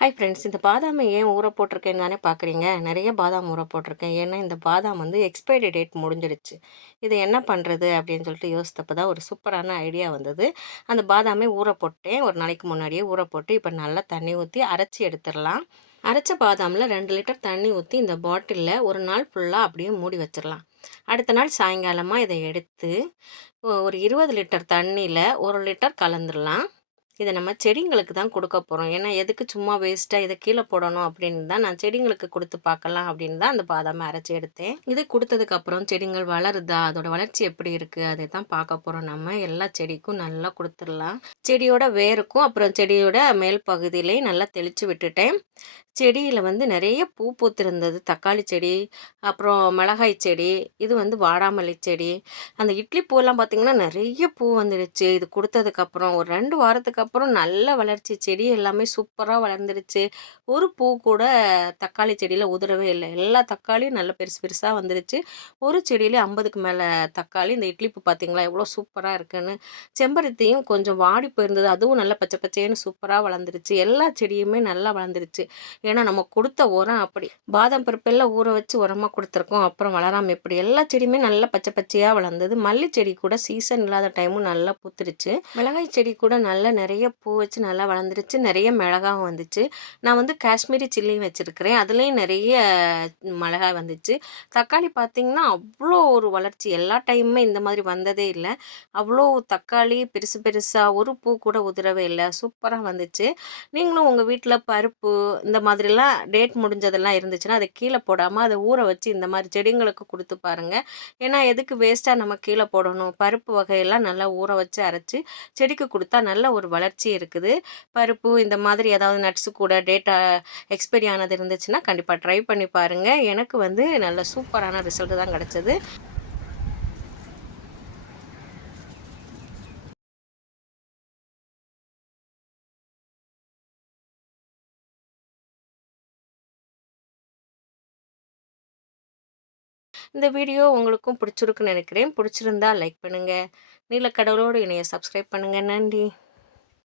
Hi friends, இந்த பாதாமை ஏன் ஊற போட்டிருக்கேன்னு தானே பார்க்குறீங்க. நிறைய பாதாம் ஊற போட்டிருக்கேன். ஏன்னா இந்த பாதாம் வந்து எக்ஸ்பைரி டேட் முடிஞ்சிடுச்சு. இதை என்ன பண்ணுறது அப்படின்னு சொல்லிட்டு யோசித்தப்போ தான் ஒரு சூப்பரான ஐடியா வந்தது. அந்த பாதாமை ஊற போட்டேன். ஒரு நாளைக்கு முன்னாடியே ஊற போட்டு இப்போ நல்லா தண்ணி ஊற்றி அரைச்சி எடுத்துடலாம். அரைச்ச பாதாமில் 2 லிட்டர் தண்ணி ஊற்றி இந்த பாட்டிலில் ஒரு நாள் ஃபுல்லாக அப்படியே மூடி வச்சிடலாம். அடுத்த நாள் சாயங்காலமாக இதை எடுத்து ஒரு 20 லிட்டர் தண்ணியில் 1 லிட்டர் கலந்துடலாம். இதை நம்ம செடிங்களுக்கு தான் கொடுக்க போகிறோம். ஏன்னா எதுக்கு சும்மா வேஸ்ட்டாக இதை கீழே போடணும் அப்படின்னு தான் நான் செடிங்களுக்கு கொடுத்து பார்க்கலாம் அப்படின்னு தான் அந்த பாதாமை அரைச்சி எடுத்தேன். இது கொடுத்ததுக்கப்புறம் செடிகள் வளருதா, அதோட வளர்ச்சி எப்படி இருக்குது அதை தான் பார்க்க போகிறோம். நம்ம எல்லா செடிக்கும் நல்லா கொடுத்துடலாம். செடியோட வேருக்கும் அப்புறம் செடியோட மேல் பகுதியிலையும் நல்லா தெளித்து விட்டுட்டேன். செடியில் வந்து நிறைய பூ பூத்திருந்தது. தக்காளி செடி, அப்புறம் மிளகாய் செடி, இது வந்து வாடாமல்லி செடி. அந்த இட்லி பூவெல்லாம் பார்த்திங்கன்னா நிறைய பூ வந்துடுச்சு. இது கொடுத்ததுக்கப்புறம் ஒரு 2 வாரத்துக்கு அப்புறம் நல்ல வளர்ச்சி. செடி எல்லாமே சூப்பராக வளர்ந்துருச்சு. ஒரு பூ கூட தக்காளி செடியில் உதிரவே இல்லை. எல்லா தக்காளியும் நல்ல பெருசு பெருசாக வந்துருச்சு. ஒரு செடியிலே 50க்கு மேலே தக்காளி. இந்த இட்லி பூ பார்த்திங்களா எவ்வளோ சூப்பராக இருக்குன்னு. செம்பருத்தியும் கொஞ்சம் வாடி போயிருந்தது. அதுவும் நல்லா பச்சை பச்சைன்னு சூப்பராக வளர்ந்துருச்சு. எல்லா செடியுமே நல்லா வளர்ந்துருச்சு. ஏன்னா நம்ம கொடுத்த உரம் அப்படி. பாதாம் பருப்பெல்லாம் ஊற வச்சு உரமாக கொடுத்துருக்கோம். அப்புறம் வளராமல் எப்படி எல்லா செடியுமே நல்லா பச்சை பச்சையாக வளர்ந்தது. மல்லி செடி கூட சீசன் இல்லாத டைமும் நல்லா பூத்துருச்சு. மிளகாய் செடி கூட நல்லா நிறைய பூ வச்சு நல்லா வளர்ந்துருச்சு. நிறைய மிளகாவும் வந்துச்சு. நான் வந்து காஷ்மீரி சில்லியும் வச்சுருக்கிறேன். அதுலேயும் நிறைய மிளகாய் வந்துச்சு. தக்காளி பார்த்திங்கன்னா அவ்வளோ ஒரு வளர்ச்சி. எல்லா டைமுமே இந்த மாதிரி வந்ததே இல்லை. அவ்வளோ தக்காளி பெருசு பெருசாக ஒரு பூ கூட உதிரவே இல்லை. சூப்பராக வந்துச்சு. நீங்களும் உங்கள் வீட்டில் பருப்பு இந்த மாதிரிலாம் டேட் முடிஞ்சதெல்லாம் இருந்துச்சுன்னா அதை கீழே போடாமல் அதை ஊற வச்சு இந்த மாதிரி செடிங்களுக்கு கொடுத்து பாருங்கள். ஏன்னா எதுக்கு வேஸ்ட்டாக நம்ம கீழே போடணும். பருப்பு வகையெல்லாம் நல்லா ஊற வச்சு அரைச்சி செடிக்கு கொடுத்தா நல்ல ஒரு வளர்ச்சி இருக்குது. பருப்பு இந்த மாதிரி ஏதாவது நட்ஸு கூட டேட்டா எக்ஸ்பைரி ஆனது இருந்துச்சுன்னா கண்டிப்பாக ட்ரை பண்ணி பாருங்கள். எனக்கு வந்து நல்ல சூப்பரான ரிசல்ட் தான் கிடச்சிது. இந்த வீடியோ உங்களுக்கும் பிடிச்சிருக்குன்னு நினைக்கிறேன். பிடிச்சிருந்தா லைக் பண்ணுங்கள். நீலக்கடவுளோடு இணைய சப்ஸ்கிரைப் பண்ணுங்கள். நன்றி.